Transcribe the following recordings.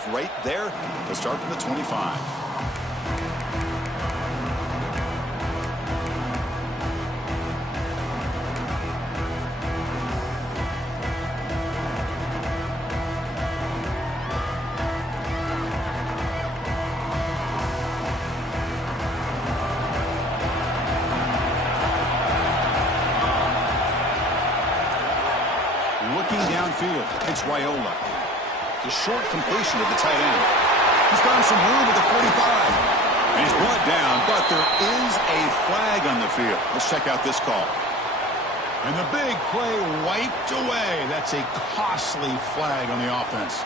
off right there. They'll start from the 25. Downfield, it's Raiola. It's a short completion to the tight end. He's found some room at the 45. And he's brought down, but there is a flag on the field. Let's check out this call. And the big play wiped away. That's a costly flag on the offense.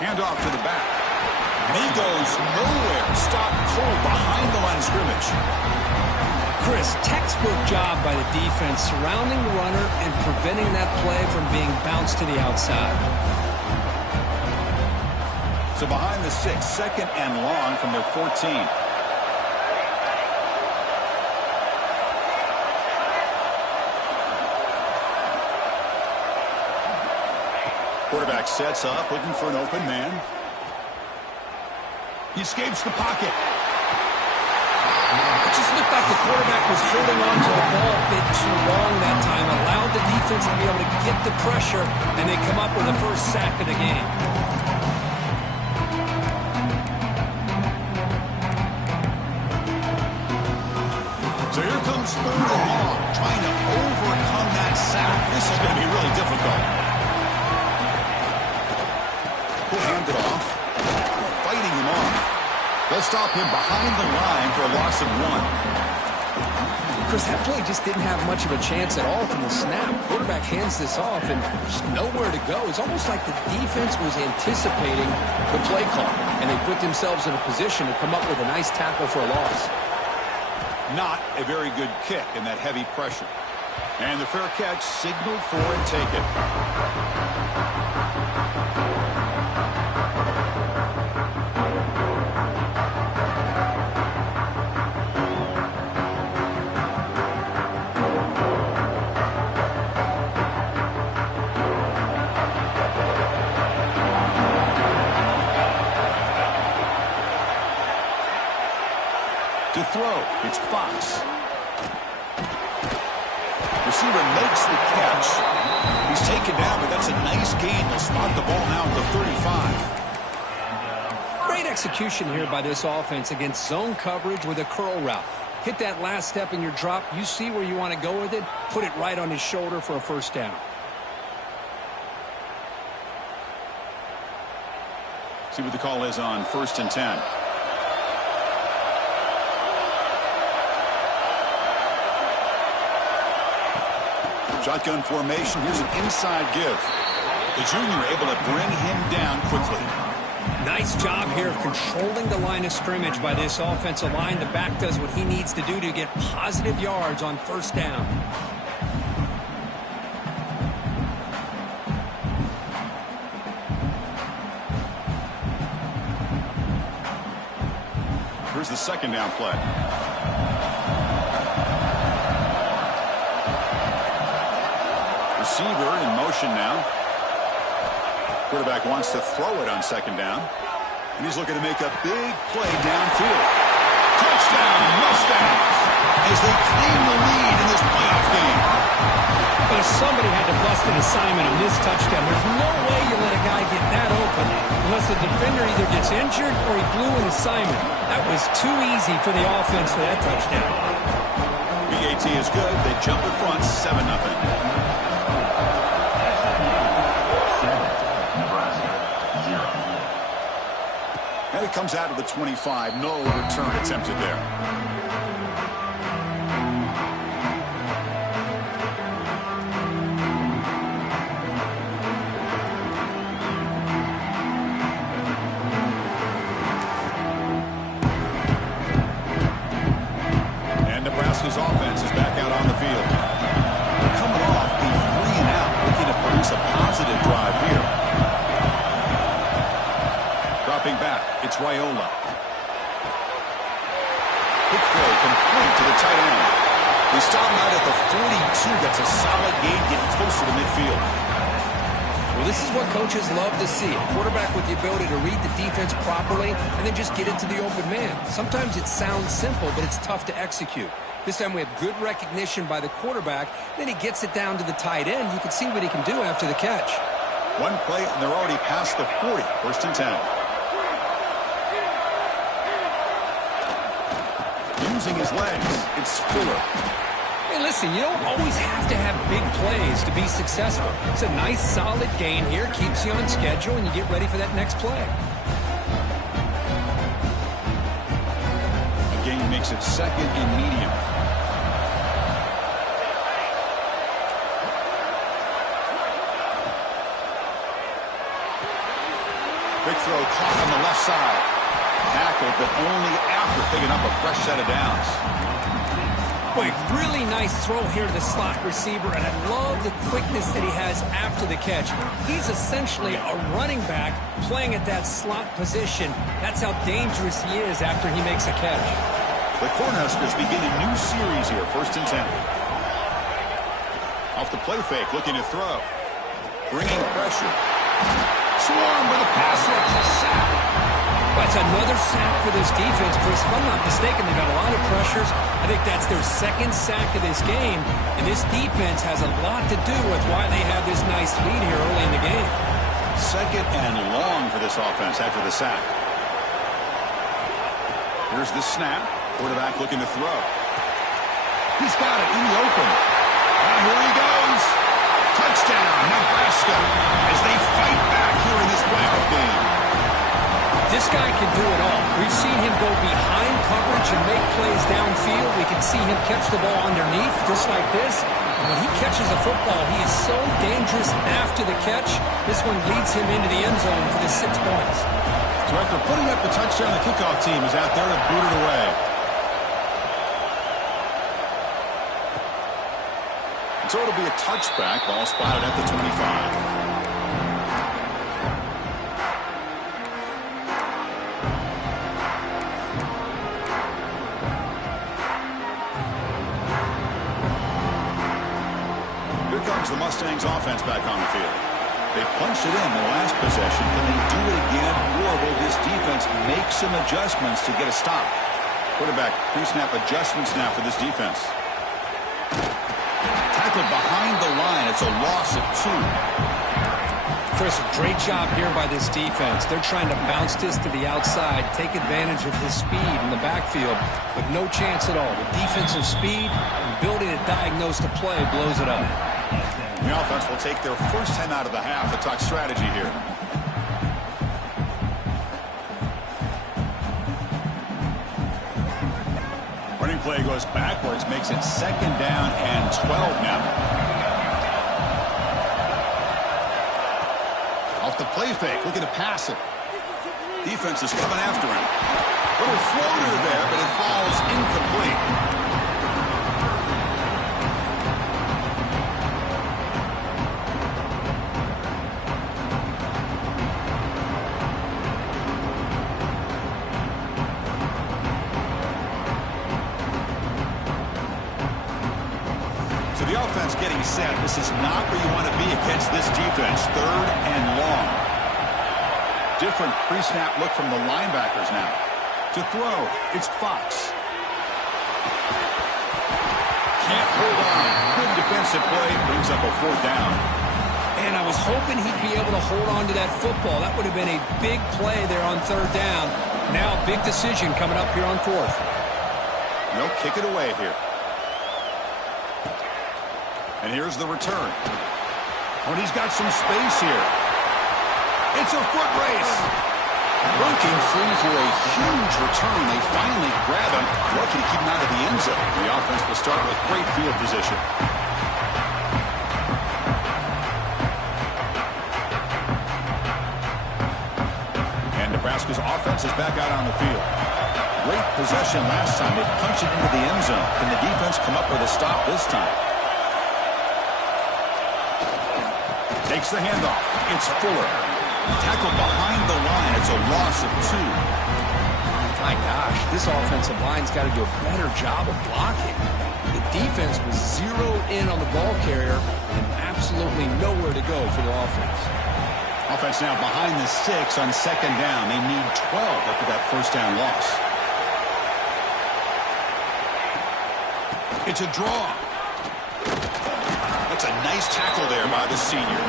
Hand off to the back. And he goes nowhere. Stopped cold behind the line of scrimmage. Chris, textbook job by the defense surrounding the runner and preventing that play from being bounced to the outside. So behind the 6, second and long from their 14. Quarterback sets up, looking for an open man. He escapes the pocket. It just looked like the quarterback was holding on to the ball a bit too long that time, allowed the defense to be able to get the pressure, and they come up with the first sack of the game. So here comes third and long, trying to overcome that sack. This is going to be really difficult. He'll hand it off. Fighting him off. They'll stop him behind the line for a loss of 1. Chris, that play just didn't have much of a chance at all from the snap. Quarterback hands this off and there's nowhere to go. It's almost like the defense was anticipating the play call, and they put themselves in a position to come up with a nice tackle for a loss. Not a very good kick in that heavy pressure. And the fair catch signaled for and taken. To throw, it's Fox. Receiver makes the catch. He's taken down, but that's a nice gain. They'll spot the ball now at the 35. Great execution here by this offense against zone coverage with a curl route. Hit that last step in your drop. You see where you want to go with it. Put it right on his shoulder for a first down. See what the call is on 1st and 10. Shotgun formation. Here's an inside give. The junior able to bring him down quickly. Nice job here of controlling the line of scrimmage by this offensive line. The back does what he needs to do to get positive yards on first down. Here's the second down play. Receiver in motion now. Quarterback wants to throw it on second down. And he's looking to make a big play downfield. Touchdown, Mustangs, as they claim the lead in this playoff game. But if somebody had to bust an assignment on this touchdown, there's no way you let a guy get that open unless the defender either gets injured or he blew an assignment. That was too easy for the offense for that touchdown. BAT is good. They jump in front 7-0. And it comes out of the 25. No return attempted there. And Nebraska's offense is back out on the field. Coming off a 3-and-out, looking to produce a positive drive here. Dropping back, it's Raiola. Quick throw complete to the tight end. They stop him out at the 42. That's a solid gain, getting closer to midfield. Well, this is what coaches love to see. A quarterback with the ability to read the defense properly and then just get it to the open man. Sometimes it sounds simple, but it's tough to execute. This time we have good recognition by the quarterback. Then he gets it down to the tight end. You can see what he can do after the catch. One play, and they're already past the 40. First and 10. Using his legs, it's Fuller. Hey, listen, you don't always have to have big plays to be successful. It's a nice, solid gain here. Keeps you on schedule, and you get ready for that next play. A gain makes it second and medium. Big throw caught on the left side. Tackled, but only after picking up a fresh set of downs. Boy, really nice throw here to the slot receiver, and I love the quickness that he has after the catch. He's essentially a running back playing at that slot position. That's how dangerous he is after he makes a catch. The Cornhuskers begin a new series here, first and 10. Off the play fake, looking to throw. Bringing pressure. Swarm with a pass rush, a sack. That's another sack for this defense, Chris. If I'm not mistaken, they've got a lot of pressures. I think that's their second sack of this game, and this defense has a lot to do with why they have this nice lead here early in the game. Second and long for this offense after the sack. Here's the snap. Quarterback looking to throw. He's got it in the open. And here he goes. Touchdown, Nebraska, as they fight back here in this playoff game. This guy can do it all. We've seen him go behind coverage and make plays downfield. We can see him catch the ball underneath, just like this. And when he catches a football, he is so dangerous after the catch. This one leads him into the end zone for the 6 points. So after putting up the touchdown, the kickoff team is out there to boot it away. So it'll be a touchback. Ball spotted at the 25. The Mustangs offense back on the field. They punched it in the last possession. Can they do it again, or will this defense make some adjustments to get a stop? Quarterback pre-snap adjustments now for this defense. Tackled behind the line. It's a loss of 2. Chris, a great job here by this defense. They're trying to bounce this to the outside, take advantage of his speed in the backfield, but no chance at all. The defensive speed and ability to diagnose the play blows it up. The offense will take their first 10 out of the half to talk strategy here. Running play goes backwards, makes it second down and 12 now. Off the play fake, looking to pass it. Defense is coming after him. Little floater there, but it falls incomplete. Getting set. This is not where you want to be against this defense. Third and long. Different pre-snap look from the linebackers now. To throw, it's Fox. Can't hold on. Good defensive play. Brings up a 4th down. And I was hoping he'd be able to hold on to that football. That would have been a big play there on 3rd down. Now a big decision coming up here on 4th. They'll kick it away here. And here's the return. Oh, and he's got some space here. It's a foot race. Breaking free for a huge return. They finally grab him. Lucky to keep him out of the end zone. The offense will start with great field position. And Nebraska's offense is back out on the field. Great possession last time. They punched it into the end zone. Can the defense come up with a stop this time? Takes the handoff. It's Fuller. Tackled behind the line. It's a loss of 2. My gosh, this offensive line's got to do a better job of blocking. The defense was zeroed in on the ball carrier and absolutely nowhere to go for the offense. Offense now behind the 6 on 2nd down. They need 12 after that first down loss. It's a draw. That's a nice tackle there by the senior.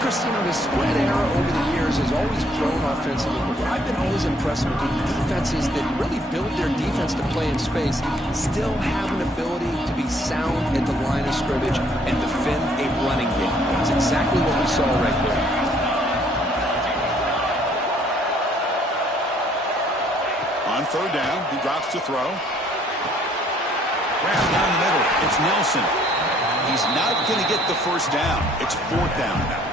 Chris, you know, the spread era over the years has always grown offensively, but I've been always impressed with the defenses that really build their defense to play in space, still have an ability to be sound at the line of scrimmage and defend a running game. That's exactly what we saw right there. On 3rd down, he drops to throw. Grab down the middle. It's Nelson. He's not going to get the first down. It's 4th down now.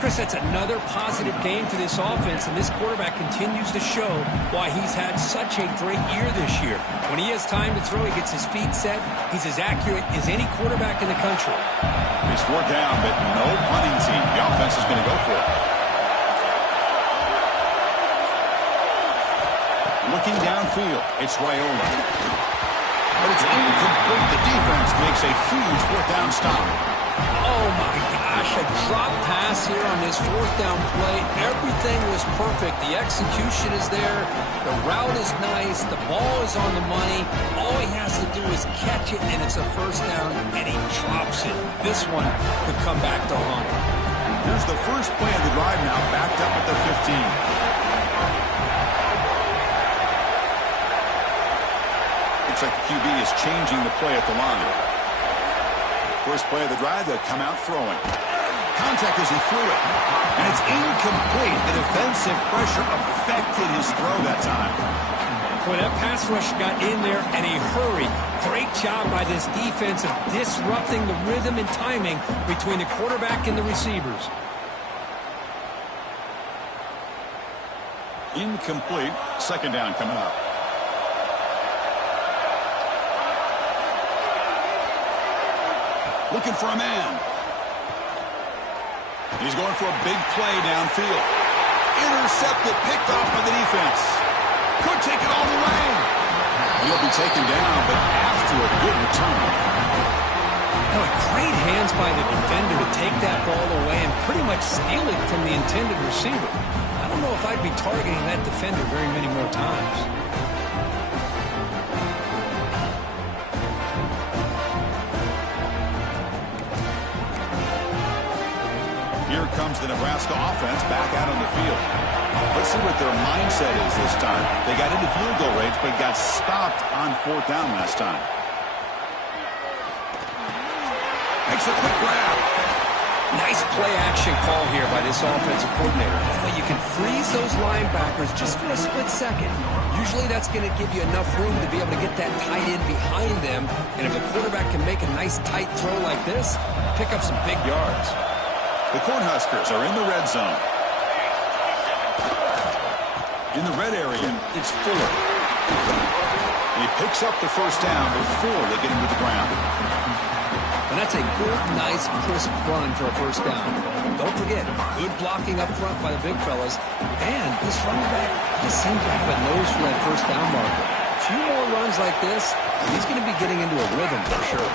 Chris, that's another positive game for this offense, and this quarterback continues to show why he's had such a great year this year. When he has time to throw, he gets his feet set. He's as accurate as any quarterback in the country. He's 4th down, but no punting team. The offense is going to go for it. Looking downfield, it's Raiola. But it's incomplete. The defense makes a huge 4th down stop. Oh, my gosh, a drop pass here on this 4th down play. Everything was perfect. The execution is there. The route is nice. The ball is on the money. All he has to do is catch it, and it's a first down, and he drops it. This one could come back to haunt him. Here's the first play of the drive now, backed up at the 15. Looks like the QB is changing the play at the line. First play of the drive, they'll come out throwing. Contact as he threw it. And it's incomplete. The defensive pressure affected his throw that time. Boy, that pass rush got in there in a hurry. Great job by this defense of disrupting the rhythm and timing between the quarterback and the receivers. Incomplete. 2nd down coming up. Looking for a man. He's going for a big play downfield. Intercepted, picked off by the defense. Could take it all the way. He'll be taken down, but after a good return. Now, great hands by the defender to take that ball away and pretty much steal it from the intended receiver. I don't know if I'd be targeting that defender very many more times. Here comes the Nebraska offense back out on the field. Let's see what their mindset is this time. They got into field goal range, but got stopped on 4th down last time. Makes a quick grab. Nice play action call here by this offensive coordinator. You can freeze those linebackers just for a split second. Usually that's going to give you enough room to be able to get that tight end behind them. And if the quarterback can make a nice tight throw like this, pick up some big yards. The Cornhuskers are in the red zone. In the red area, it's Fuller. He picks up the first down before they get him to the ground. And that's a good, nice, crisp run for a first down. Don't forget, good blocking up front by the big fellas. And this running back just seems like a nose for that first down marker. A few more runs like this, he's going to be getting into a rhythm for sure.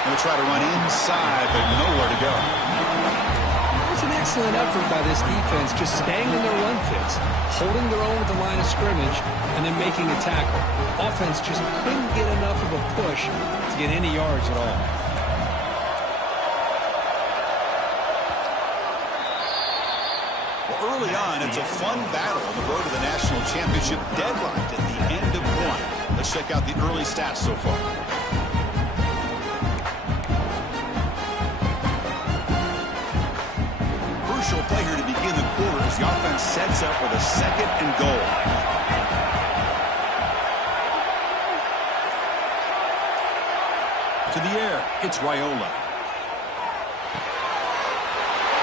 Going to try to run inside, but nowhere to go. It's an excellent effort by this defense, just staying in their run fits, holding their own at the line of scrimmage, and then making a tackle. Offense just couldn't get enough of a push to get any yards at all. Well, early on, it's a fun battle on the road to the national championship deadline at the end of one. Let's check out the early stats so far. Play here to begin the quarter as the offense sets up with a 2nd and goal. To the air, it's Raiola.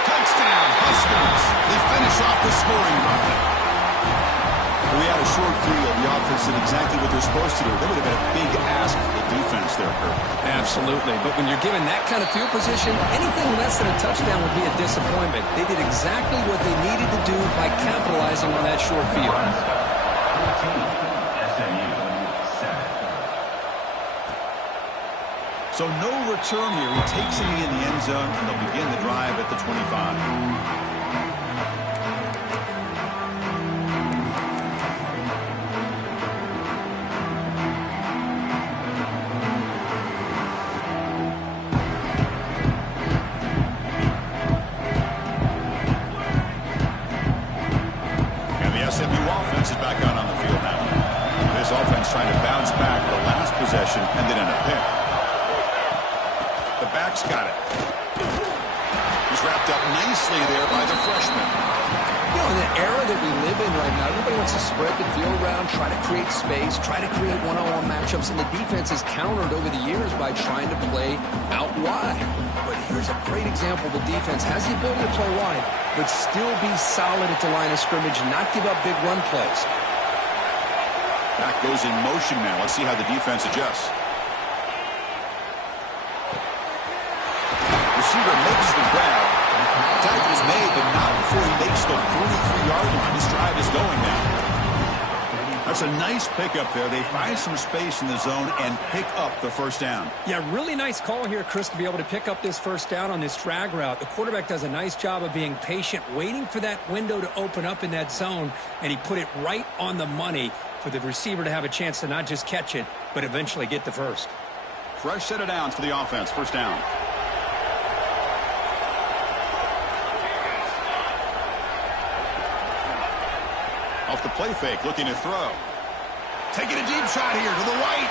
Touchdown, Huskers. They finish off the scoring run. We had a short field. The offense did exactly what they're supposed to do. That would have been a big ask for the defense there, Kurt. Absolutely. But when you're given that kind of field position, anything less than a touchdown would be a disappointment. They did exactly what they needed to do by capitalizing on that short field. So no return here. He takes it in the end zone, and they'll begin the drive at the 25. SMU offense is back out on the field now. This offense trying to bounce back the last possession and then in a pick. The back's got it. He's wrapped up nicely there by the freshman. You know, in the era that we live in right now, everybody wants to spread the field around, try to create space, try to create one-on-one matchups, and the defense has countered over the years by trying to play out wide. But here's a great example. The defense has the ability to play wide, but still be solid at the line of scrimmage and not give up big run plays. Back goes in motion now. Let's see how the defense adjusts. Receiver makes the grab. Tackle is made, but not before he makes the 43-yard line. This drive is going now. That's a nice pickup there. They find some space in the zone and pick up the first down. Yeah, really nice call here, Chris, to be able to pick up this first down on this drag route. The quarterback does a nice job of being patient, waiting for that window to open up in that zone, and he put it right on the money for the receiver to have a chance to not just catch it, but eventually get the first. Fresh set of downs for the offense. First down. Off the play fake, looking to throw. Taking a deep shot here to the right.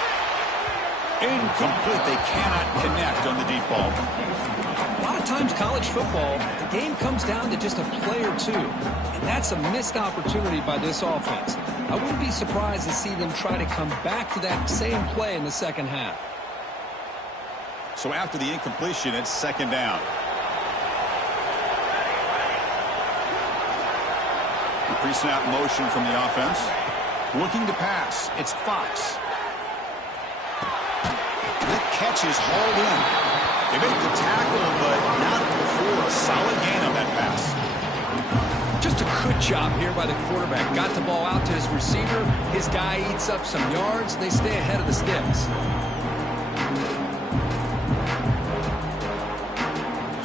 Incomplete. They cannot connect on the deep ball. A lot of times college football, the game comes down to just a play or two, and that's a missed opportunity by this offense. I wouldn't be surprised to see them try to come back to that same play in the second half. So after the incompletion, it's second down. Pre-snap motion from the offense. Looking to pass. It's Fox. That catch is hauled in. They make the tackle, but not before a solid gain on that pass. Just a good job here by the quarterback. Got the ball out to his receiver. His guy eats up some yards. They stay ahead of the sticks.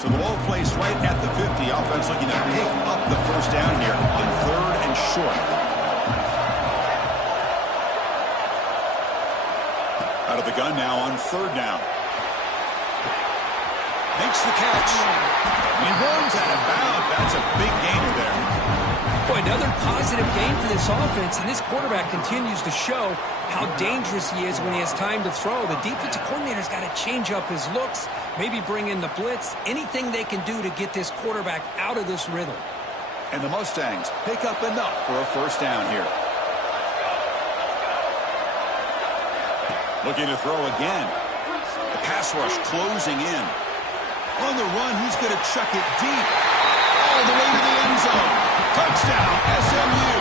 So the ball placed right at the 50. Offense looking to pick up the first down here on third and short. Out of the gun now on third down. Makes the catch. And he runs out of bounds. That's a big gainer there. Boy, another positive game for this offense, and this quarterback continues to show how dangerous he is when he has time to throw. The defensive coordinator's got to change up his looks, maybe bring in the blitz, anything they can do to get this quarterback out of this rhythm. And the Mustangs pick up enough for a first down here. Looking to throw again. The pass rush closing in. On the run, he's going to chuck it deep. All the way to the end zone. Touchdown, SMU.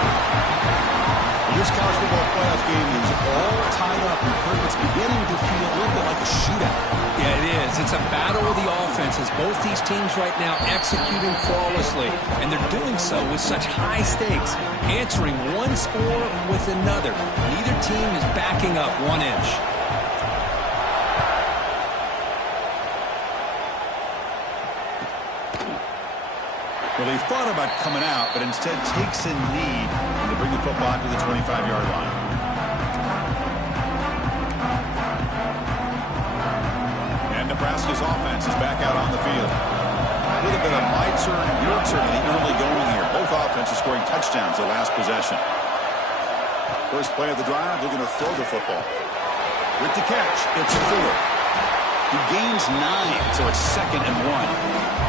This college football playoff game is all tied up. It's beginning to feel a little bit like a shootout. Yeah, it is. It's a battle of the offenses. Both these teams right now executing flawlessly, and they're doing so with such high stakes, answering one score with another. Neither team is backing up 1 inch. Well, he thought about coming out, but instead takes a knee to bring the football to the 25-yard line. And Nebraska's offense is back out on the field. A little bit of my turn and your turn in the early going here. Both offenses scoring touchdowns the last possession. First play of the drive, they're going to throw the football. With the catch, it's Fuller. He gains 9, so it's 2nd and 1.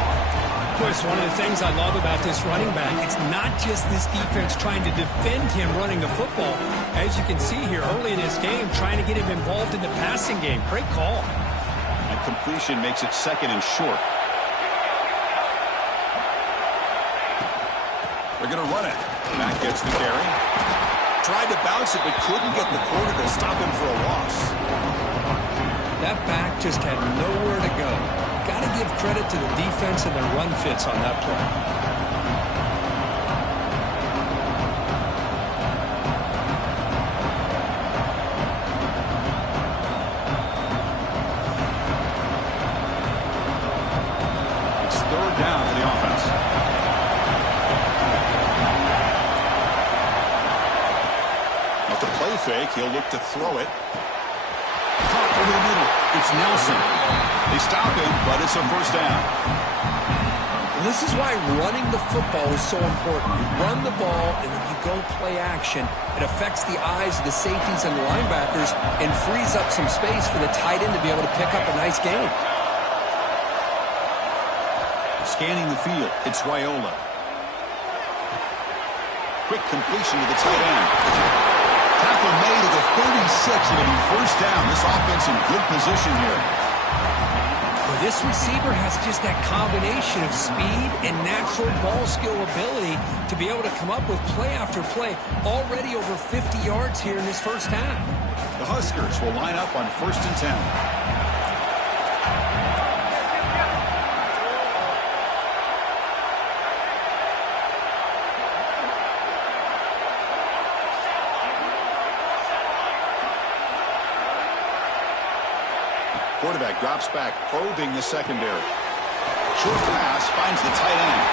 Of course, one of the things I love about this running back, it's not just this defense trying to defend him running the football. As you can see here early in this game, trying to get him involved in the passing game. Great call. And completion makes it 2nd and short. They're going to run it. Matt gets the carry. Tried to bounce it, but couldn't get the corner to stop him for a loss. That back just had nowhere to go. Got to give credit to the defense and their run fits on that play. fake. He'll look to throw it. Caught over the middle. It's Nelson. They stop him, but it's a first down. This is why running the football is so important. You run the ball, and then you go play action. It affects the eyes of the safeties and the linebackers and frees up some space for the tight end to be able to pick up a nice gain. Scanning the field, it's Raiola. Quick completion to the tight end. Tackle made at the 36. It'll be first down. This offense in good position here. Well, this receiver has just that combination of speed and natural ball skill ability to be able to come up with play after play. Already over 50 yards here in this first half. The Huskers will line up on 1st and 10. Quarterback drops back, probing the secondary. Short pass finds the tight end.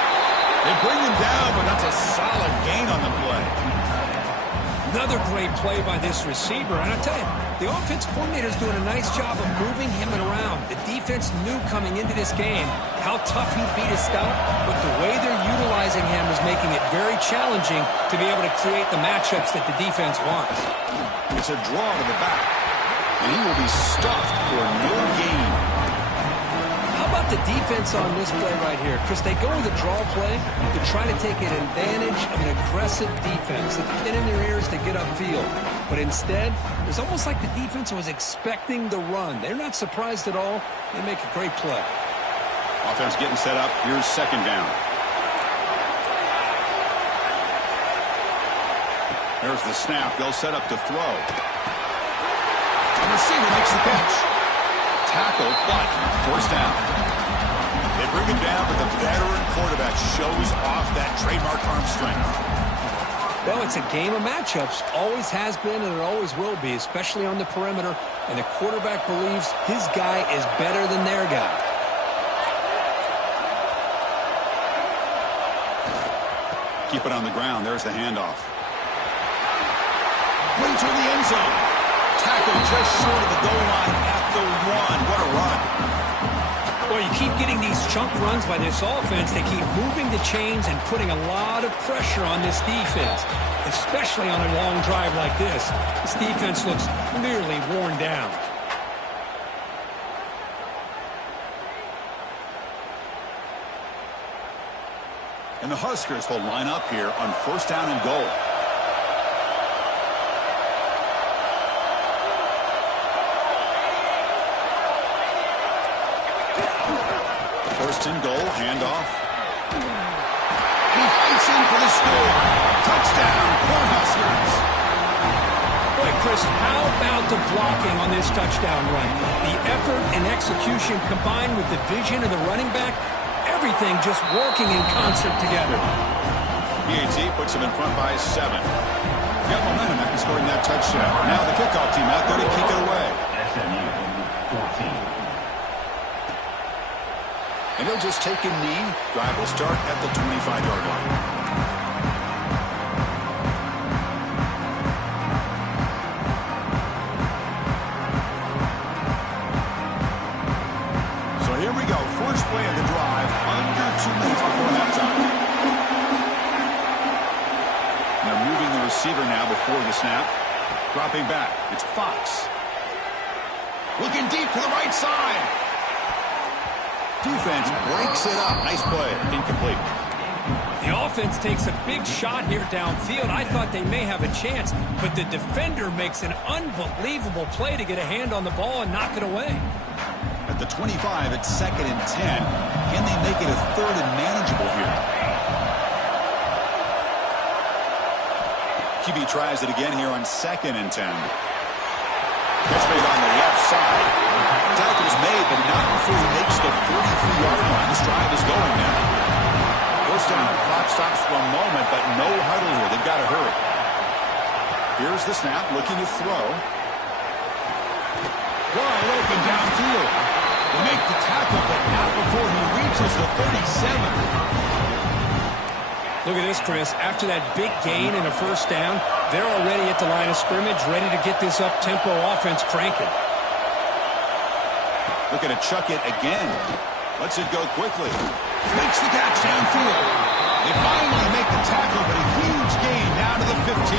They bring him down, but that's a solid gain on the play. Another great play by this receiver. And I'll tell you, the offense coordinator is doing a nice job of moving him around. The defense knew coming into this game how tough he'd be to stop, but the way they're utilizing him is making it very challenging to be able to create the matchups that the defense wants. It's a draw to the back, and he will be stuffed for no gain. How about the defense on this play right here? Chris, they go with a draw play to try to take an advantage of an aggressive defense. It's pin in their ears to get upfield. But instead, it's almost like the defense was expecting the run. They're not surprised at all. They make a great play. Offense getting set up. Here's second down. There's the snap. They'll set up to throw. And the receiver makes the catch. Tackle, but first down. They bring him down, but the veteran quarterback shows off that trademark arm strength. Well, it's a game of matchups. Always has been, and it always will be, especially on the perimeter. And the quarterback believes his guy is better than their guy. Keep it on the ground. There's the handoff. Way to the end zone. Tackle just short of the goal line at the 1. What a run. Well, you keep getting these chunk runs by this offense. They keep moving the chains and putting a lot of pressure on this defense, especially on a long drive like this. This defense looks clearly worn down. And the Huskers will line up here on first down and goal. First and goal, handoff. He fights in for the score. Touchdown, Cornhuskers. Boy, Chris, how about the blocking on this touchdown run? The effort and execution combined with the vision of the running back, everything just working in concert together. PAT puts him in front by 7. Got momentum after scoring that touchdown. Now the kickoff team out there to kick it away. SMU 14. And he'll just take a knee. Drive will start at the 25-yard line. So here we go. First play of the drive. Under 2 minutes before halftime. They're moving the receiver now before the snap. Dropping back. It's Fox. Looking deep to the right side. Defense breaks it up. Nice play. Incomplete. The offense takes a big shot here downfield. I thought they may have a chance, but the defender makes an unbelievable play to get a hand on the ball and knock it away. At the 25, it's 2nd and 10. Can they make it a 3rd and manageable here? QB tries it again here on 2nd and 10. Catch made on the left side. Tackle's made, but not before he makes the 33-yard line. This drive is going now. First down, clock stops for a moment, but no huddle here. They've got to hurry. Here's the snap, looking to throw. Wide open downfield. They make the tackle, but not before he reaches the 37. Look at this, Chris. After that big gain and a first down, they're already at the line of scrimmage, ready to get this up-tempo offense cranking. Looking to chuck it again. Lets it go quickly. Makes the catch downfield. They finally make the tackle, but a huge gain down to the 15.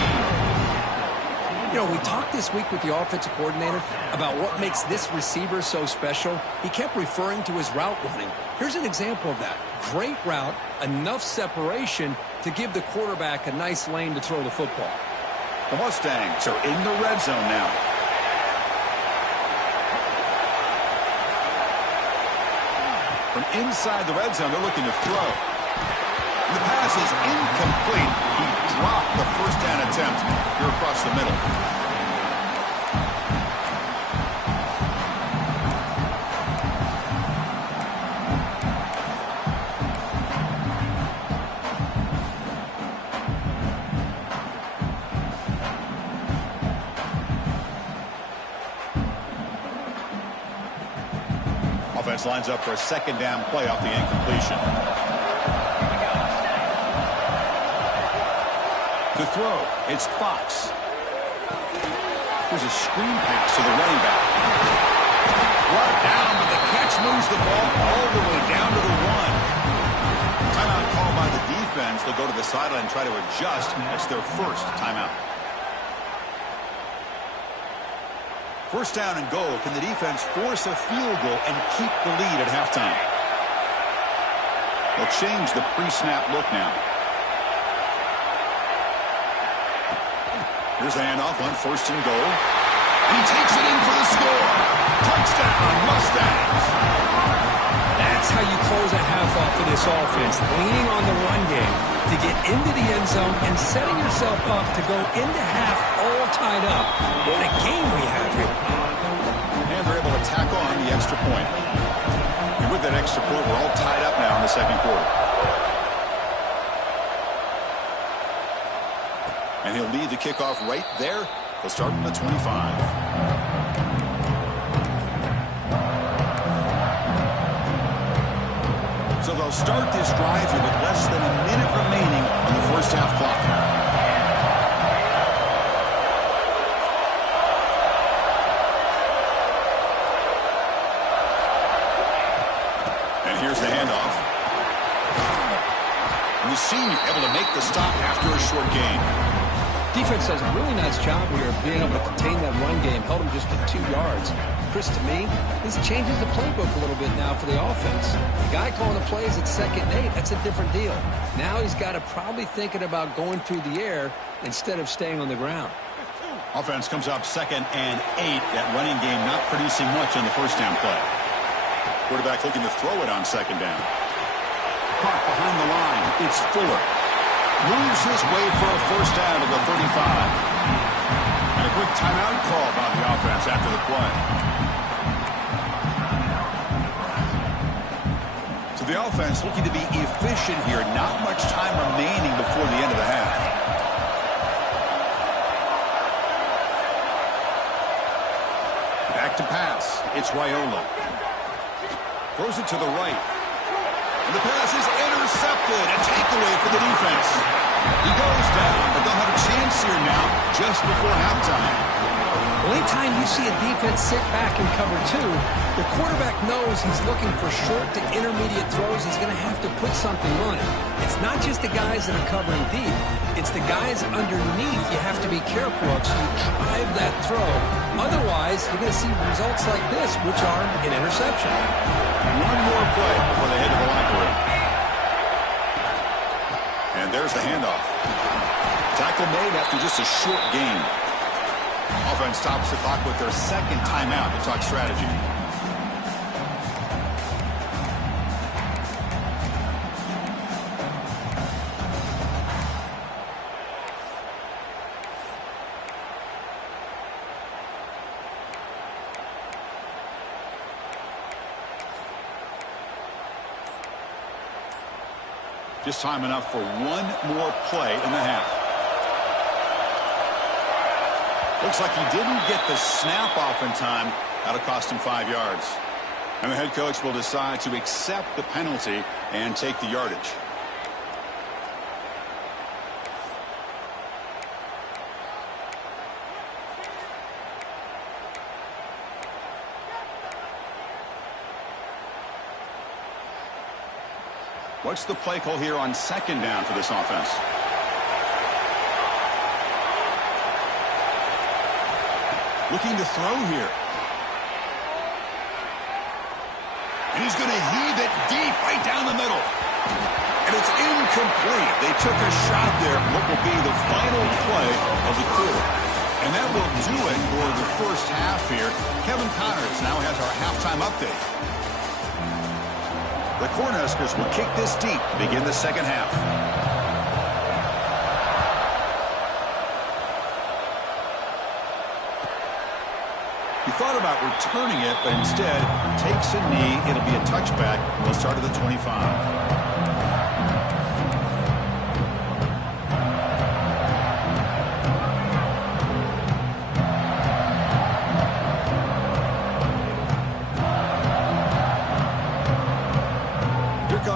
You know, we talked this week with the offensive coordinator about what makes this receiver so special. He kept referring to his route running. Here's an example of that. Great route, enough separation to give the quarterback a nice lane to throw the football. The Mustangs are in the red zone now. From inside the red zone, they're looking to throw. The pass is incomplete. He dropped the first down attempt here across the middle. Offense lines up for a second down play off the incompletion. To throw, it's Fox. There's a screen pass to the running back. Brought down, but the catch moves the ball all the way down to the 1. Timeout called by the defense. They'll go to the sideline and try to adjust. That's their first timeout. First down and goal. Can the defense force a field goal and keep the lead at halftime? They'll change the pre-snap look now. Here's the handoff on first and goal. And he takes it in for the score. Touchdown, Mustangs. That's how you close a half off of this offense, leaning on the run game to get into the end zone and setting yourself up to go into half all tied up. What a game we have here. And they're able to tack on the extra point. And with that extra point, we're all tied up now in the second quarter. And he'll lead the kickoff right there. He'll start from the 25. So they'll start this drive here with less than a minute remaining on the first half clock. And here's the handoff. And the senior able to make the stop after a short gain. Defense does a really nice job here of being able to contain that run game, held him just to 2 yards. Chris, to me, this changes the playbook a little bit now for the offense. The guy calling the plays at 2nd and 8, that's a different deal. Now he's got to probably thinking about going through the air instead of staying on the ground. Offense comes up 2nd and 8. That running game not producing much on the first down play. Quarterback looking to throw it on 2nd down. Caught behind the line. It's Fuller. Moves his way for a first down to the 35. And a quick timeout call by the offense after the play. So the offense looking to be efficient here. Not much time remaining before the end of the half. Back to pass. It's Raiola. Throws it to the right. And the pass is intercepted. A takeaway for the defense. He goes down, but they'll have a chance here now just before halftime. Well, anytime you see a defense sit back and cover 2, the quarterback knows he's looking for short to intermediate throws. He's going to have to put something on it. It's not just the guys that are covering deep. It's the guys underneath you have to be careful of so you drive that throw. Otherwise, you're going to see results like this, which are an interception. One more play before they head to the locker room. And there's the handoff. Tackle made after just a short gain. Offense stops the clock with their second timeout to talk strategy. Just time enough for one more play in the half. Looks like he didn't get the snap off in time. That'll cost him 5 yards. And the head coach will decide to accept the penalty and take the yardage. What's the play call here on second down for this offense? Looking to throw here. And he's going to heave it deep right down the middle. And it's incomplete. They took a shot there. What will be the final play of the quarter. And that will do it for the first half here. Kevin Connors now has our halftime update. The Cornhuskers will kick this deep to begin the second half. He thought about returning it, but instead takes a knee. It'll be a touchback. We'll start at the 25.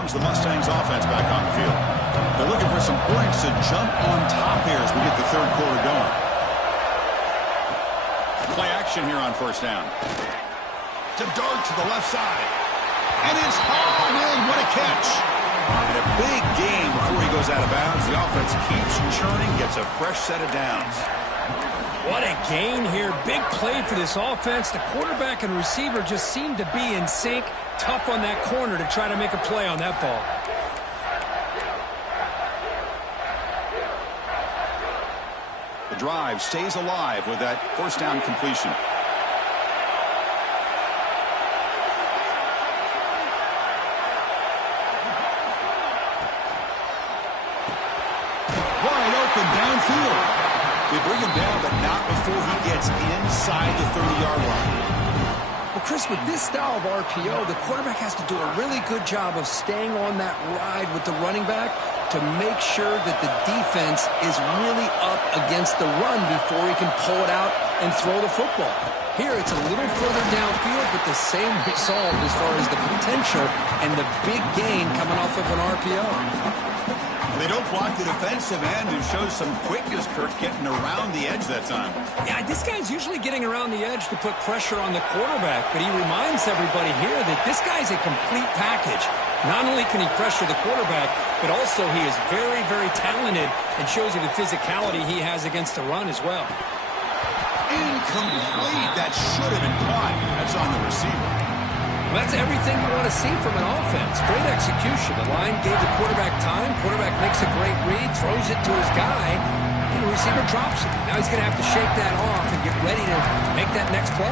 The Mustangs offense back on the field. They're looking for some points to jump on top here as we get the third quarter going. Play action here on first down. To dart to the left side. And it's hauled in. What a catch. And a big gain before he goes out of bounds. The offense keeps churning, gets a fresh set of downs. What a gain here. Big play for this offense. The quarterback and receiver just seem to be in sync. Tough on that corner to try to make a play on that ball. The drive stays alive with that first down completion. Wide open downfield. They bring him down, but not before he gets inside the 30-yard line. Well, Chris, with this style of RPO, the quarterback has to do a really good job of staying on that ride with the running back to make sure that the defense is really up against the run before he can pull it out and throw the football. Here, it's a little further downfield, but the same result as far as the potential and the big gain coming off of an RPO. They don't block the defensive end, who shows some quickness, Kirk, getting around the edge that time. Yeah, this guy's usually getting around the edge to put pressure on the quarterback, but he reminds everybody here that this guy's a complete package. Not only can he pressure the quarterback, but also he is very, very talented and shows you the physicality he has against the run as well. Incomplete. That should have been caught. That's on the receiver. Well, that's everything you want to see from an offense. Great execution. The line gave the quarterback time. Quarterback makes a great read, throws it to his guy, and the receiver drops it. Now he's going to have to shake that off and get ready to make that next play.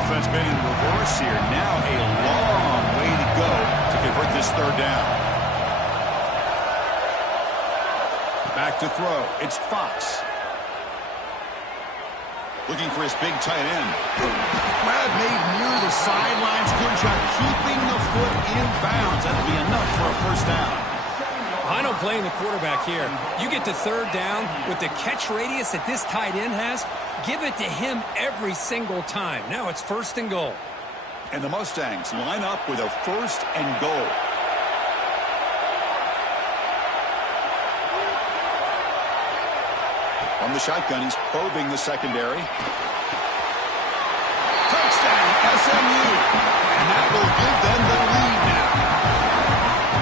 Offense been in reverse here. Now a long way to go to convert this third down. Back to throw. It's Fox. Looking for his big tight end. Grab made near the sidelines. Good job keeping the foot in bounds. That'll be enough for a first down. I don't blame the quarterback here. You get to third down with the catch radius that this tight end has. Give it to him every single time. Now it's first and goal. And the Mustangs line up with a first and goal. From the shotgun, he's probing the secondary. Touchdown, SMU. And that will give them the lead now.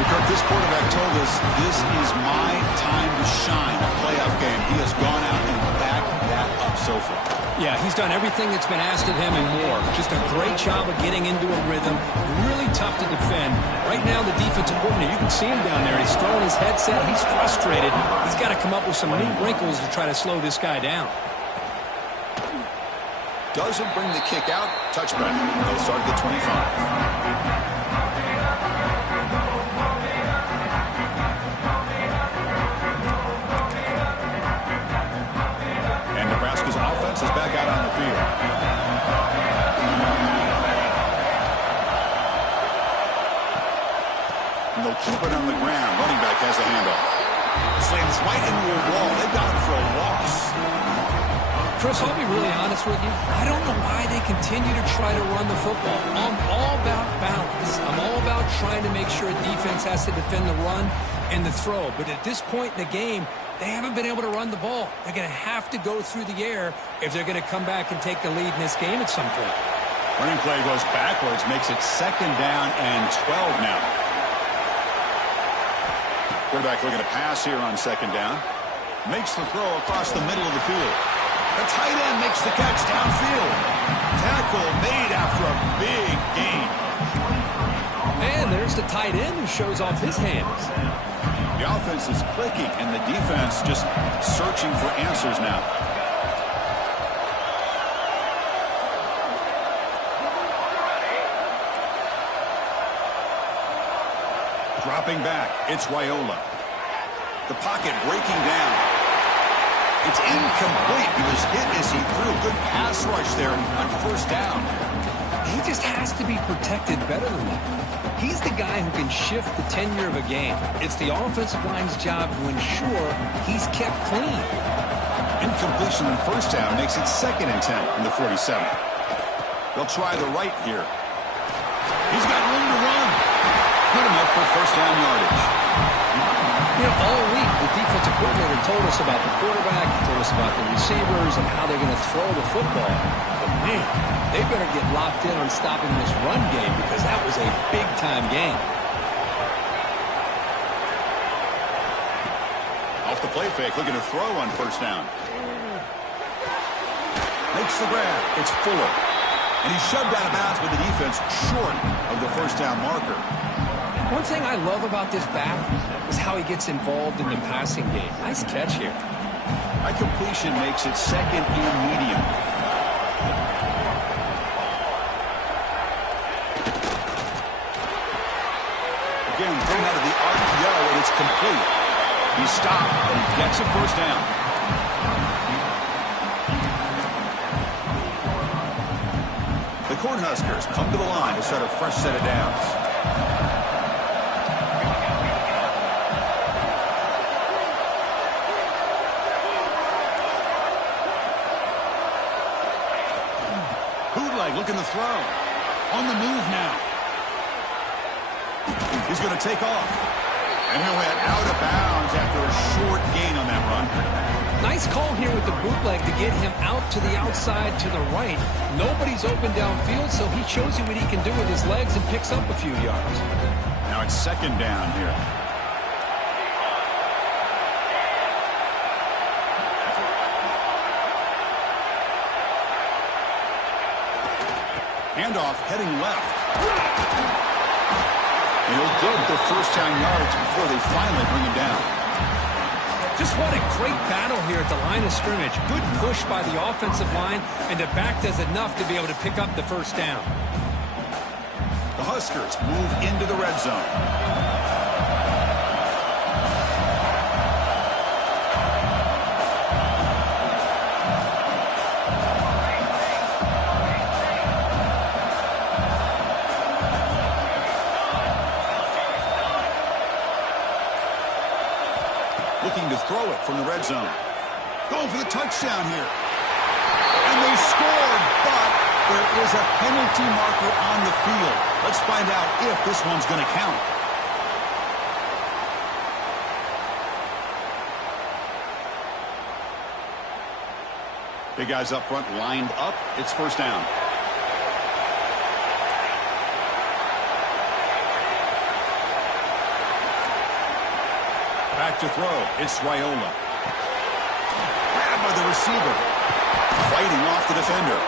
Kirk, this quarterback told us this is my time to shine, a playoff game. He has gone out and backed that up so far. Yeah, he's done everything that's been asked of him and more. Just a great job of getting into a rhythm. Really tough to defend. Right now, the defensive coordinator, you can see him down there. He's throwing his headset. He's frustrated. He's got to come up with some new wrinkles to try to slow this guy down. Doesn't bring the kick out. Touchback. They'll start at the 25. Nebraska's offense is back out on the field. And they'll keep it on the ground. Running back has the handoff. Slams right into a wall. They've got him for a loss. Chris, I'll be really honest with you. I don't know why they continue to try to run the football. I'm all about balance. I'm all about trying to make sure defense has to defend the run and the throw. But at this point in the game, they haven't been able to run the ball. They're going to have to go through the air if they're going to come back and take the lead in this game at some point. Running play goes backwards, makes it 2nd down and 12 now. Quarterback looking to pass here on 2nd down. Makes the throw across the middle of the field. The tight end makes the catch downfield. Tackle made after a big gain. And there's the tight end who shows off his hands. The offense is clicking, and the defense just searching for answers now. Dropping back, it's Raiola. The pocket breaking down. It's incomplete. He was hit as he threw. Good pass rush there on 1st down. He just has to be protected better than that. He's the guy who can shift the tenure of a game. It's the offensive line's job to ensure he's kept clean. Incompletion on 1st down makes it 2nd and 10 from the 47. They'll try the right here. He's got room to run. Good enough for 1st down yardage. You know, all week, the defensive coordinator told us about the quarterback, he told us about the receivers and how they're going to throw the football. But, man, they better get locked in on stopping this run game because that was a big-time game. Off the play fake, looking to throw on 1st down. Makes the grab. It's Fuller. And he's shoved out of bounds with the defense short of the 1st down marker. One thing I love about this back is how he gets involved in the passing game. Nice catch here. High completion makes it 2nd and medium. Again, thrown out of the RPO, and it's complete. He stopped, and he gets a 1st down. The Cornhuskers come to the line to start a fresh set of downs. Looking to throw. On the move now. He's going to take off. And he'll head out of bounds after a short gain on that run. Nice call here with the bootleg to get him out to the outside to the right. Nobody's open downfield, so he shows you what he can do with his legs and picks up a few yards. Now it's 2nd down here. Handoff heading left. And he'll go the 1st down yards before they finally bring him down. Just what a great battle here at the line of scrimmage. Good push by the offensive line, and the back does enough to be able to pick up the 1st down. The Huskers move into the red zone. Looking to throw it from the red zone. Going for the touchdown here. And they scored, but there is a penalty marker on the field. Let's find out if this one's going to count. Big guys up front lined up. It's 1st down. Back to throw. It's Raiola. Grabbed by the receiver. Fighting off the defender.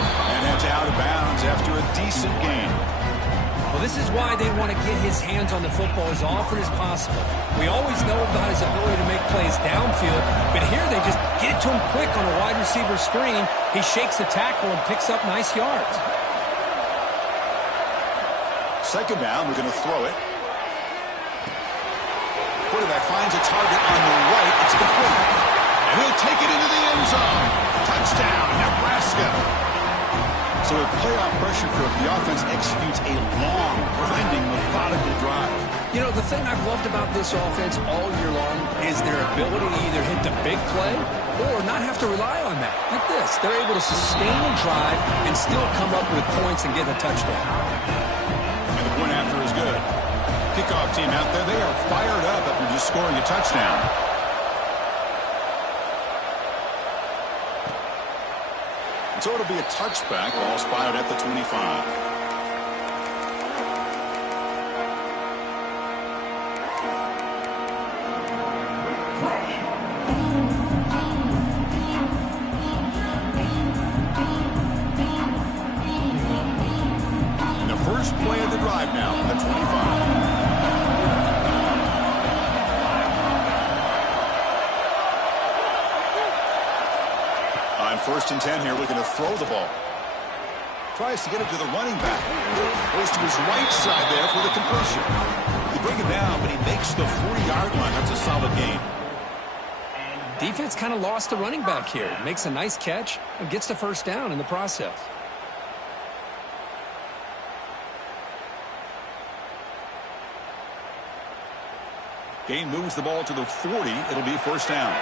And heads out of bounds after a decent gain. Well, this is why they want to get his hands on the football as often as possible. We always know about his ability to make plays downfield, but here they just get it to him quick on a wide receiver screen. He shakes the tackle and picks up nice yards. 2nd down, we're going to throw it. Quarterback finds a target on the right. It's complete. And he'll take it into the end zone. Touchdown, Nebraska. So with playoff pressure for the offense executes a long, grinding, methodical drive. You know, the thing I've loved about this offense all year long is their ability to either hit the big play or not have to rely on that. Like this. They're able to sustain a drive and still come up with points and get a touchdown. And the point after is good. Kickoff team out there, they are fired up after just scoring a touchdown. It's So it'll be a touchback, ball spotted at the 25. First play of the drive now from the 25. On 1st and 10 here, looking to throw the ball. Tries to get it to the running back. Goes to his right side there for the completion. They bring him down, but he makes the 40-yard line. That's a solid gain. Defense kind of lost the running back here. Makes a nice catch and gets the first down in the process. Gain moves the ball to the 40. It'll be first down.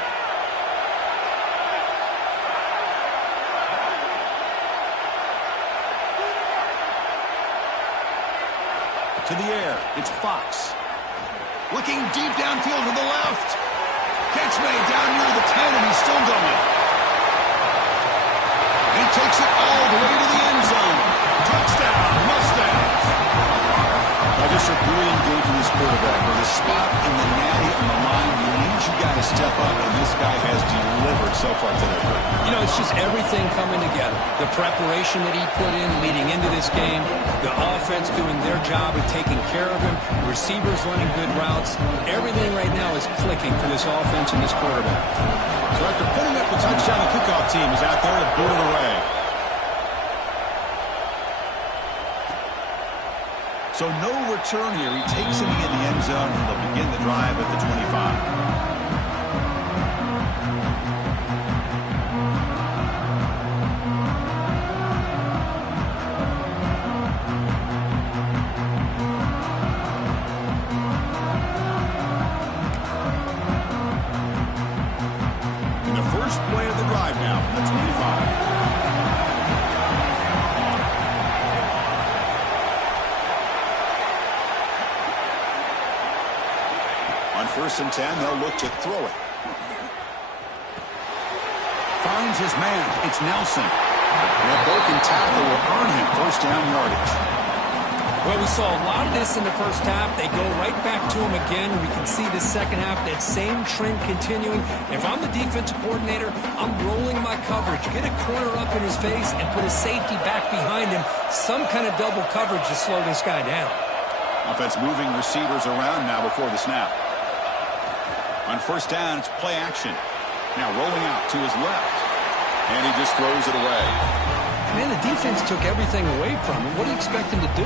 To the air. It's Fox. Looking deep downfield to the left. Catch made down near the 10, and he's still going. He takes it all the way to the end zone. Touchdown, Mustangs. Just a brilliant game from this quarterback. With a spot in the natty on the line, he needs you guys to step up, and this guy has delivered so far today. You know, it's just everything coming together. The preparation that he put in leading into this game, the offense doing their job of taking care of him, the receivers running good routes. Everything right now is clicking for this offense and this quarterback. So after putting up the touchdown, the kickoff team is out there to boot it away. So no return here. He takes it in the end zone, and they'll begin the drive at the 25. In the first play of the drive now from the 25. On 1st and 10, they'll look to throw it. Finds his man. It's Nelson. That broken tackle will earn him first down yardage. Well, we saw a lot of this in the first half. They go right back to him again. We can see the second half, that same trend continuing. If I'm the defensive coordinator, I'm rolling my coverage. Get a corner up in his face and put a safety back behind him. Some kind of double coverage to slow this guy down. Offense moving receivers around now before the snap. On 1st down, it's play action. Now rolling out to his left. And he just throws it away. Man, the defense took everything away from him. What do you expect him to do?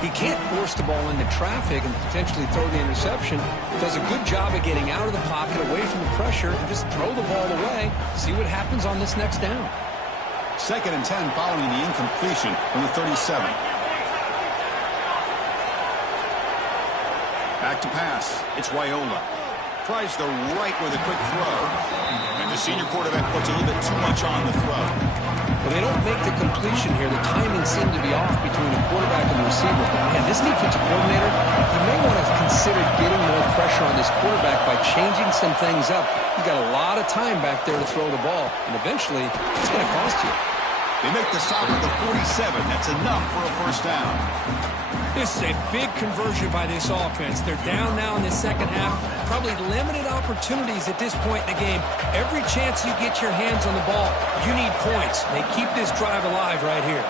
He can't force the ball into traffic and potentially throw the interception. Does a good job of getting out of the pocket, away from the pressure, and just throw the ball away. See what happens on this next down. 2nd and 10 following the incompletion from the 37. Back to pass. It's Raiola. Tries the right with a quick throw. And the senior quarterback puts a little bit too much on the throw. Well, they don't make the completion here. The timing seemed to be off between the quarterback and the receiver. But, man, this defensive coordinator, he may want to consider getting more pressure on this quarterback by changing some things up. You got a lot of time back there to throw the ball, and eventually it's going to cost you. They make the stop at the 47. That's enough for a first down. This is a big conversion by this offense. They're down now in the second half. Probably limited opportunities at this point in the game. Every chance you get your hands on the ball, you need points. They keep this drive alive right here.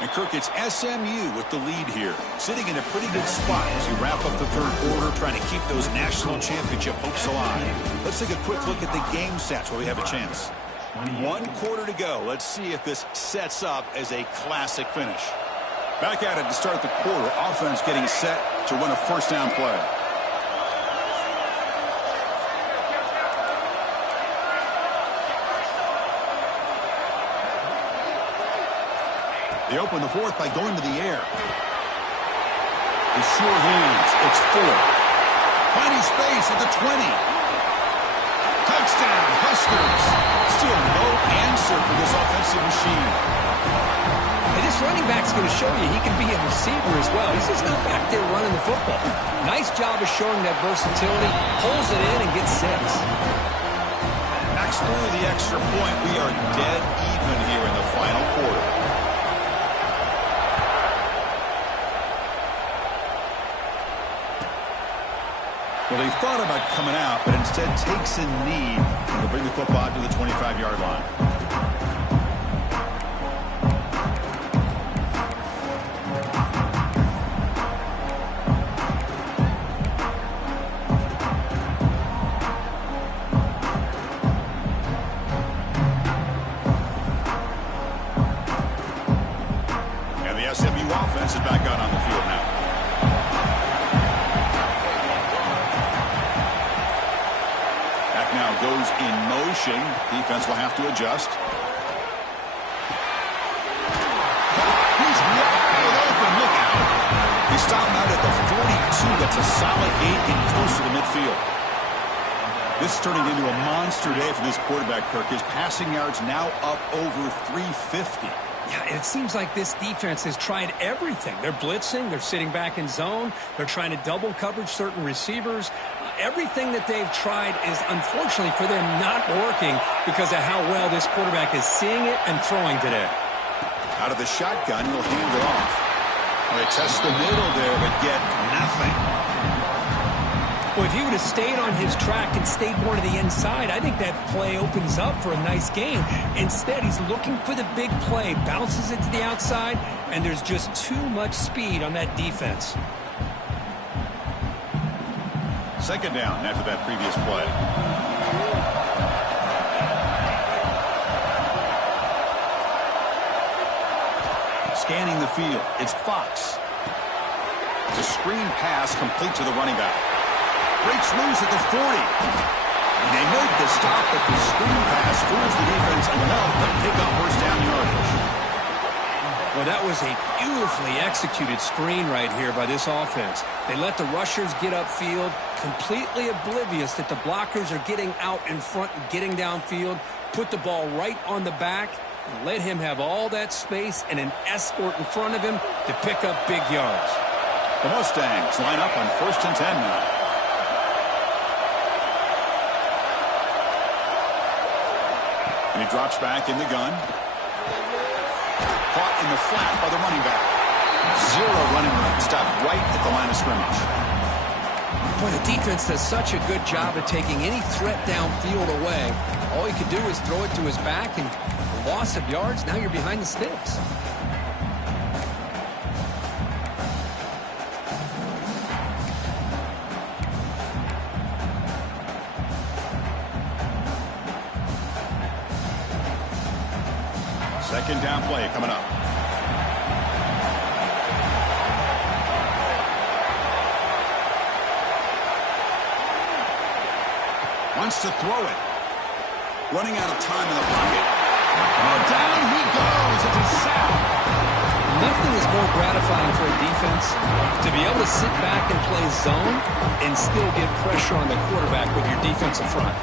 And Kirk, it's SMU with the lead here, sitting in a pretty good spot as you wrap up the third quarter, trying to keep those national championship hopes alive. Let's take a quick look at the game stats where we have a chance. 1 quarter to go. Let's see if this sets up as a classic finish. Back at it to start the quarter. Offense getting set to run a first down play. They open the fourth by going to the air. With sure hands, it's 4. Finding space at the 20. Touchdown, Huskers. Still no answer for this offensive machine. And this running back's going to show you he can be a receiver as well. He's just not back there running the football. Nice job of showing that versatility. Pulls it in and gets 6. Knocks through the extra point. We are dead even here in the final quarter. Well, they thought about coming out, but instead takes a knee to bring the football to the 25-yard line. And the SMU offense is back out on the field now. Now goes in motion. Defense will have to adjust. He's wide open. Look out. He stopped out at the 42. That's a solid 8 getting close to the midfield. This is turning into a monster day for this quarterback, Kirk. His passing yards now up over 350. Yeah, and it seems like this defense has tried everything. They're blitzing. They're sitting back in zone. They're trying to double coverage certain receivers. Everything that they've tried is, unfortunately for them, not working because of how well this quarterback is seeing it and throwing today. Out of the shotgun, he'll hand it off. Well, they test the middle there, but get nothing. Well, if he would have stayed on his track and stayed more to the inside, I think that play opens up for a nice game. Instead, he's looking for the big play, bounces it to the outside, and there's just too much speed on that defense. Second down after that previous play. Scanning the field, it's Fox. It's a screen pass complete to the running back. Breaks loose at the 40. And they make the stop, but the screen pass fools the defense enough to pick up first down yardage. Well, that was a beautifully executed screen right here by this offense. They let the rushers get upfield, completely oblivious that the blockers are getting out in front and getting downfield, put the ball right on the back, and let him have all that space and an escort in front of him to pick up big yards. The Mustangs line up on 1st and 10 now. And he drops back in the gun. Caught in the flat by the running back. 0 running room. Stopped right at the line of scrimmage. Boy, the defense does such a good job of taking any threat downfield away. All you can do is throw it to his back, and loss of yards, now you're behind the sticks. Second down play coming up. Wants to throw it. Running out of time in the pocket. Oh, down he goes. It's a sack. Nothing is more gratifying for a defense to be able to sit back and play zone and still get pressure on the quarterback with your defensive front.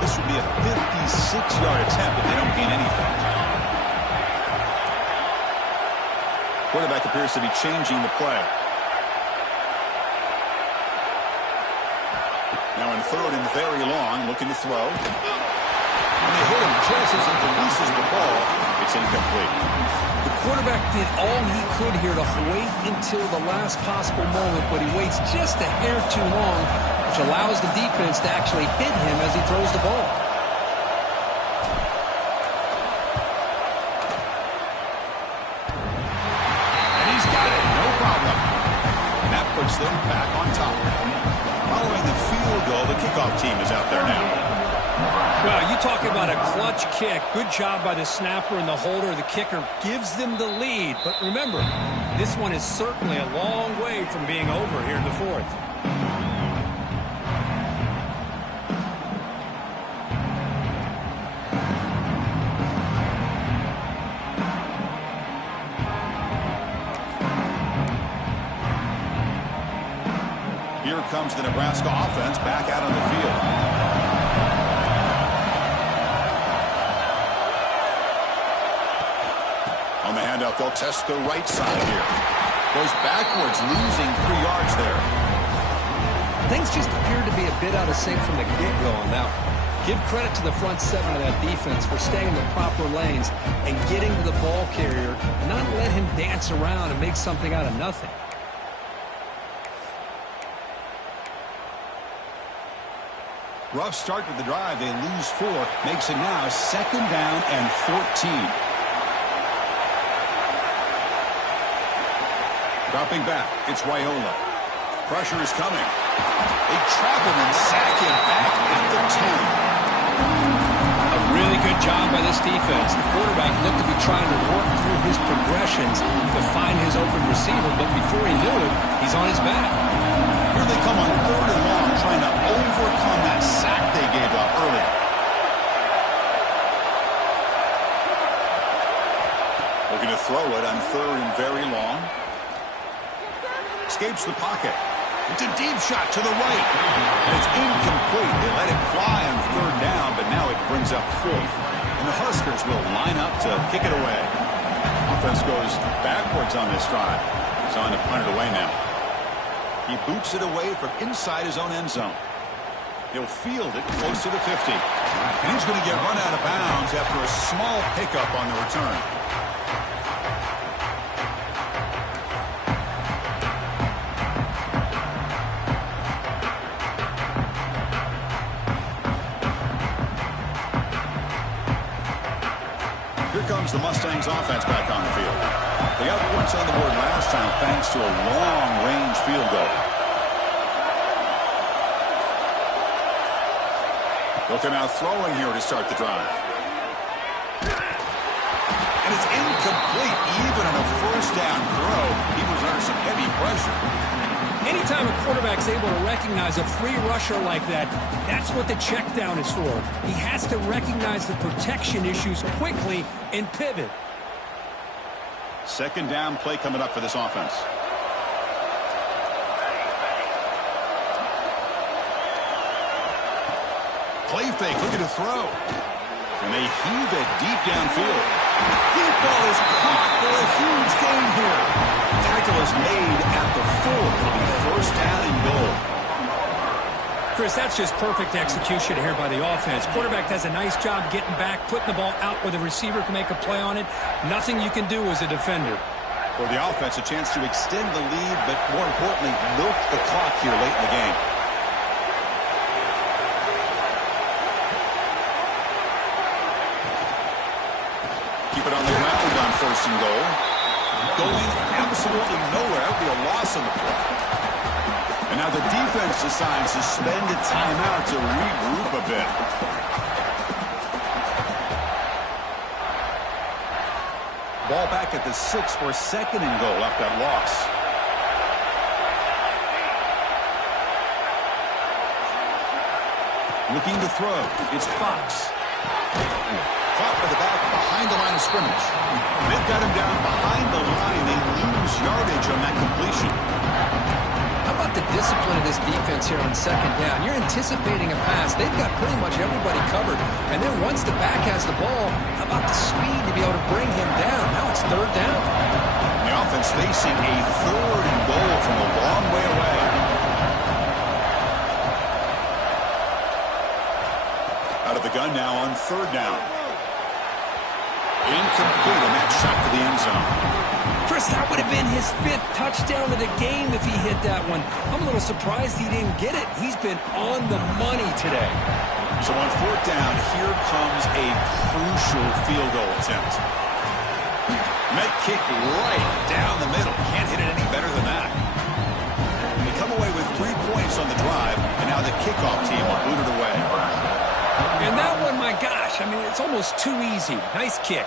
This would be a 56-yard attempt if they don't gain anything. Quarterback appears to be changing the play. Now in 3rd and very long, looking to throw. And they hit him just as he releases the ball. It's incomplete. The quarterback did all he could here to wait until the last possible moment, but he waits just a hair too long, which allows the defense to actually hit him as he throws the ball. And he's got it, no problem. And that puts them back on top. Following the field goal, the kickoff team is out there now. Well, you talk about a clutch kick. Good job by the snapper and the holder. The kicker gives them the lead. But remember, this one is certainly a long way from being over here in the 4th. Here comes the Nebraska offense back out on the field. On the handoff, they'll test the right side here. Goes backwards, losing 3 yards there. Things just appeared to be a bit out of sync from the get-go on that one. Give credit to the front 7 of that defense for staying in the proper lanes and getting to the ball carrier, not let him dance around and make something out of nothing. Rough start to the drive. They lose 4. Makes it now 2nd down and 14. Dropping back. It's Raiola. Pressure is coming. They trap him and sack him back at the 10. A really good job by this defense. The quarterback looked to be trying to work through his progressions to find his open receiver, but before he knew it, he's on his back. Here they come on 3rd and long, trying to overcome that sack they gave up earlier. Looking to throw it on 3rd and very long. Escapes the pocket. It's a deep shot to the right. And it's incomplete. They let it fly on 3rd down, but now it brings up 4th. And the Huskers will line up to kick it away. Offense goes backwards on this drive. He's on to punt it away now. He boots it away from inside his own end zone. He'll field it close to the 50. And he's going to get run out of bounds after a small pickup on the return. Here comes the Mustangs offense back on the field. They got points on the board last time thanks to a long-range field goal. They'll come out throwing here to start the drive. And it's incomplete. Even on a 1st down throw, he was under some heavy pressure. Anytime a quarterback's able to recognize a free rusher like that, that's what the check down is for. He has to recognize the protection issues quickly and pivot. 2nd down play coming up for this offense. Play fake, looking to throw. And they heave it deep downfield. Deep ball is caught for a huge gain here. Tackle is made at the 4. It'll be 1st down and goal. Chris, that's just perfect execution here by the offense. Quarterback does a nice job getting back, putting the ball out where the receiver can make a play on it. Nothing you can do as a defender. For the offense, a chance to extend the lead, but more importantly, milk the clock here late in the game. Keep it on the ground on 1st and goal. Going absolutely nowhere. That'll be a loss on the play. And now the defense decides to spend a timeout to regroup a bit. Ball back at the 6 for 2nd and goal after that loss. Looking to throw. It's Fox. Caught by the back behind the line of scrimmage. They've got him down behind the line. They lose yardage on that completion. How about the discipline of this defense here on 2nd down? You're anticipating a pass. They've got pretty much everybody covered. And then once the back has the ball, how about the speed to be able to bring him down? Now it's 3rd down. The offense facing a 3rd and goal from a long way away. Out of the gun now on 3rd down. Incomplete, and that shot to the end zone. Chris, that would have been his 5th touchdown of the game if he hit that one. I'm a little surprised he didn't get it. He's been on the money today. So on 4th down, here comes a crucial field goal attempt. Met kick right down the middle. Can't hit it any better than that. They come away with 3 points on the drive, and now the kickoff team will boot it away. And that one, my gosh, I mean, it's almost too easy. Nice kick.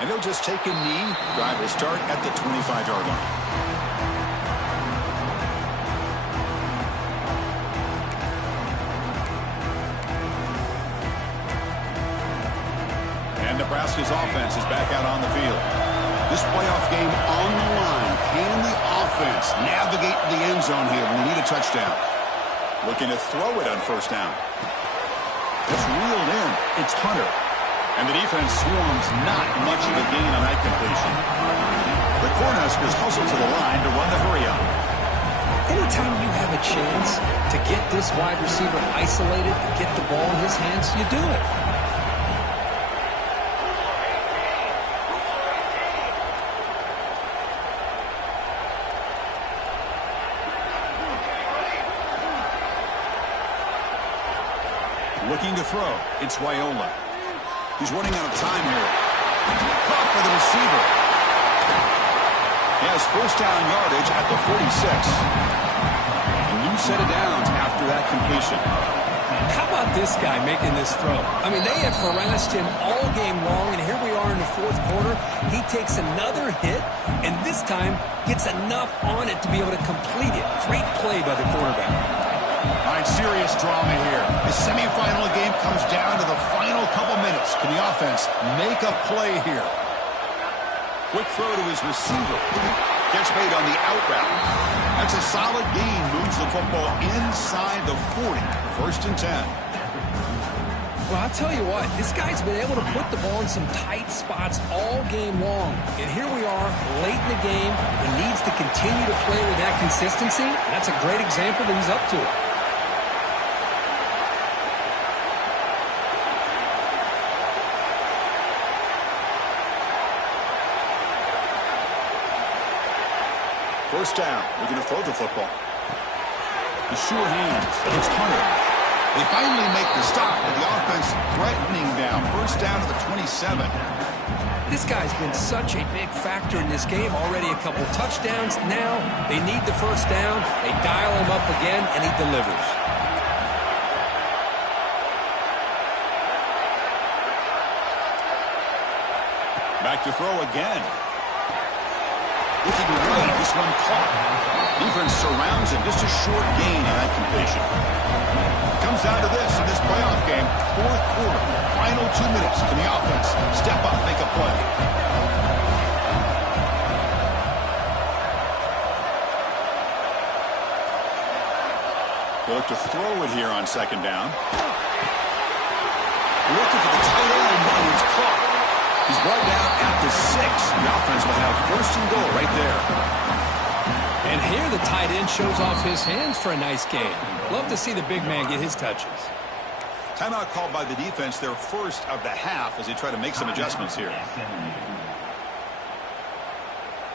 And they'll just take a knee. Drive will start at the 25-yard line. Nebraska's offense is back out on the field. This playoff game on the line. Can the offense navigate the end zone here when they need a touchdown? Looking to throw it on first down. It's reeled in. It's Hunter. And the defense swarms not much of a gain on that completion. The Cornhuskers hustle to the line to run the hurry-up. Anytime you have a chance to get this wide receiver isolated, to get the ball in his hands, you do it. Looking to throw. It's Raiola. He's running out of time here. Caught by the receiver. He has first down yardage at the 46. A new set of downs after that completion. How about this guy making this throw? I mean, they have harassed him all game long, and here we are in the fourth quarter. He takes another hit, and this time gets enough on it to be able to complete it. Great play by the quarterback. All right, serious drama here. The semifinal game comes down to the final couple minutes. Can the offense make a play here? Quick throw to his receiver. Catch made on the out route. That's a solid gain. Moves the football inside the 40. First and 10. Well, I'll tell you what, this guy's been able to put the ball in some tight spots all game long. And here we are, late in the game. He needs to continue to play with that consistency. That's a great example that he's up to it. First down. We're going to throw the football. The sure hands. It's Hunter. They finally make the stop with the offense threatening down. First down to the 27. This guy's been such a big factor in this game. Already a couple touchdowns. Now they need the first down. They dial him up again, and he delivers. Back to throw again. Looking to right, this one caught. Defense surrounds him. Just a short gain on that completion. Comes down to this in this playoff game. Fourth quarter. Final 2 minutes. Can the offense step up, make a play? They look to throw it here on second down. Looking for the tight end, and it's caught. He's brought down at the 6. The offense will have first and goal right there. And here the tight end shows off his hands for a nice game. Love to see the big man get his touches. Timeout called by the defense, their first of the half as they try to make some adjustments here.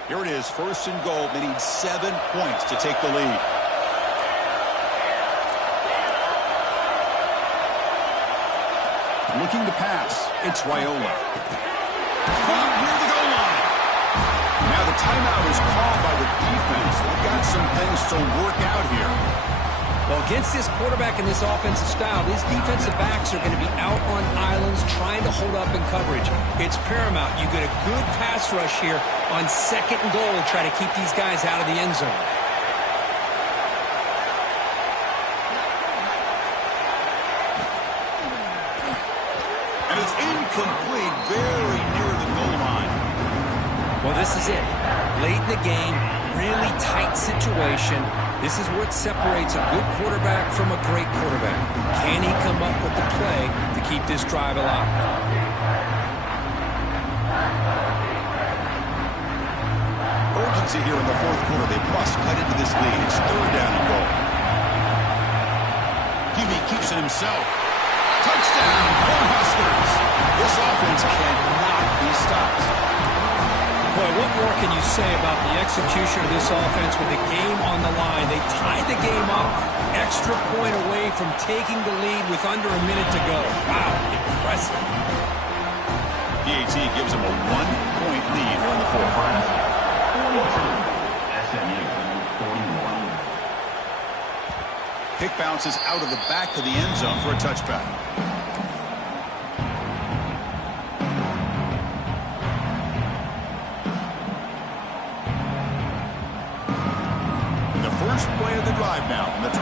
Here it is, first and goal. They need 7 points to take the lead. Looking to pass. It's Raiola. Caught near the goal line. Now the timeout is called by the defense. They've got some things to work out here. Well, against this quarterback and this offensive style, these defensive backs are going to be out on islands trying to hold up in coverage. It's paramount. You get a good pass rush here on second and goal to try to keep these guys out of the end zone. And it's incomplete, very near the goal line. Well, this is it. Late in the game, really tight situation. This is what separates a good quarterback from a great quarterback. Can he come up with the play to keep this drive alive? Urgency here in the fourth quarter. They must cut into this lead. It's third down and goal. QB keeps it himself. Touchdown, Cornhuskers. This offense cannot be stopped. Boy, what more can you say about the execution of this offense with the game on the line? They tied the game up, extra point away from taking the lead with under a minute to go. Wow, impressive. PAT gives them a 1-point lead here in the fourth. 42, SMU 41. Pick bounces out of the back of the end zone for a touchback. First play of the drive now from the 25.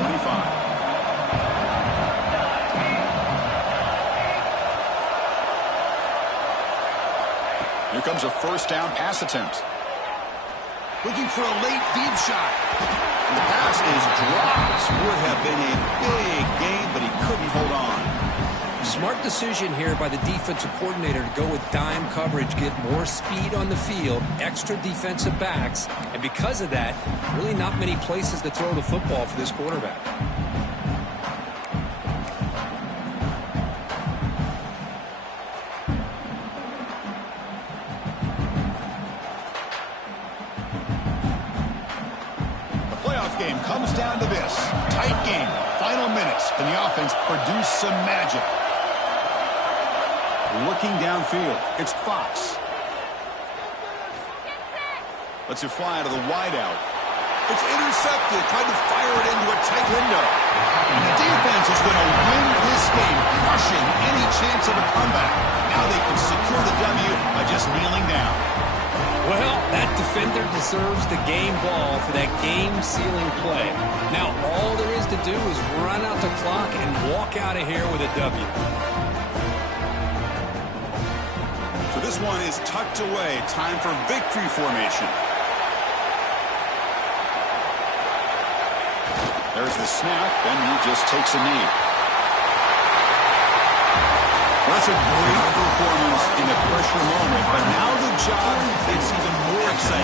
comes a first down pass attempt. Looking for a late deep shot. And the pass is dropped. Would have been a big gain, but he couldn't hold on. Smart decision here by the defensive coordinator to go with dime coverage, get more speed on the field, extra defensive backs, and because of that, really not many places to throw the football for this quarterback. The playoff game comes down to this. Tight game, final minutes. Can the offense produce some magic? Looking downfield, it's Fox. Lets it fly to the wideout. It's intercepted, tried to fire it into a tight window. And the defense is going to win this game, crushing any chance of a comeback. Now they can secure the W by just kneeling down. Well, that defender deserves the game ball for that game-sealing play. Now all there is to do is run out the clock and walk out of here with a W. So this one is tucked away. Time for victory formation. There's the snap, and he just takes a knee. Well, that's a great performance in a pressure moment, but now the job gets even more exciting.